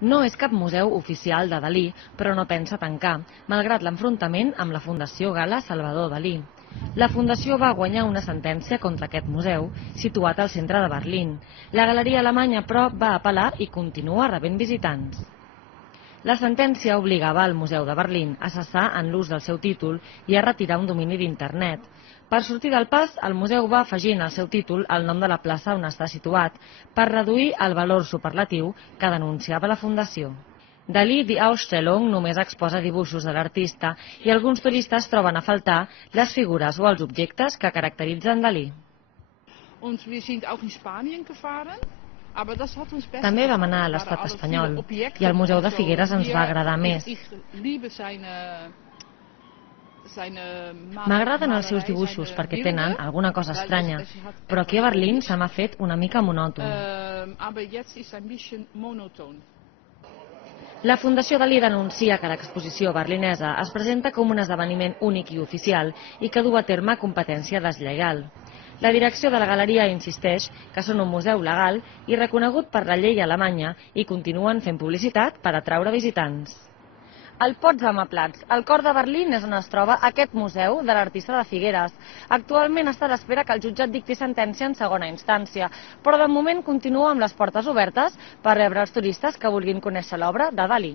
No és cap museu oficial de Dalí, però no pensa tancar, malgrat l'enfrontament amb la Fundació Gala Salvador Dalí. La Fundació va guanyar una sentència contra aquest museu, situat al centre de Berlín. La galeria alemanya, però, va apel·lar i continua rebent visitants. La sentència obligava al Museu de Berlín a cessar en l'ús del seu títol i a retirar un domini d'internet. Per sortir del pas, el museu va afegir al seu títol el nom de la plaça on està situat, per reduir el valor superlatiu que denunciava la Fundació. Dalí Die Ausstellung només exposa dibuixos de l'artista i alguns turistes troben a faltar les figures o els objectes que caracteritzen Dalí. També vam anar a l'estat espanyol i el Museu de Figueres ens va agradar més. M'agraden els seus dibuixos perquè tenen alguna cosa estranya, però aquí a Berlín se m'ha fet una mica monòton. La Fundació Dalí denuncia que l'exposició berlinesa es presenta com un esdeveniment únic i oficial i que du a terme competència deslleial. La direcció de la galeria insisteix que són un museu legal i reconegut per la llei alemanya i continuen fent publicitat per atraure visitants. El Potsdamer Platz, al cor de Berlín, és on es troba aquest museu de l'artista de Figueres. Actualment està a l'espera que el jutjat dicti sentència en segona instància, però de moment continua amb les portes obertes per rebre els turistes que vulguin conèixer l'obra de Dalí.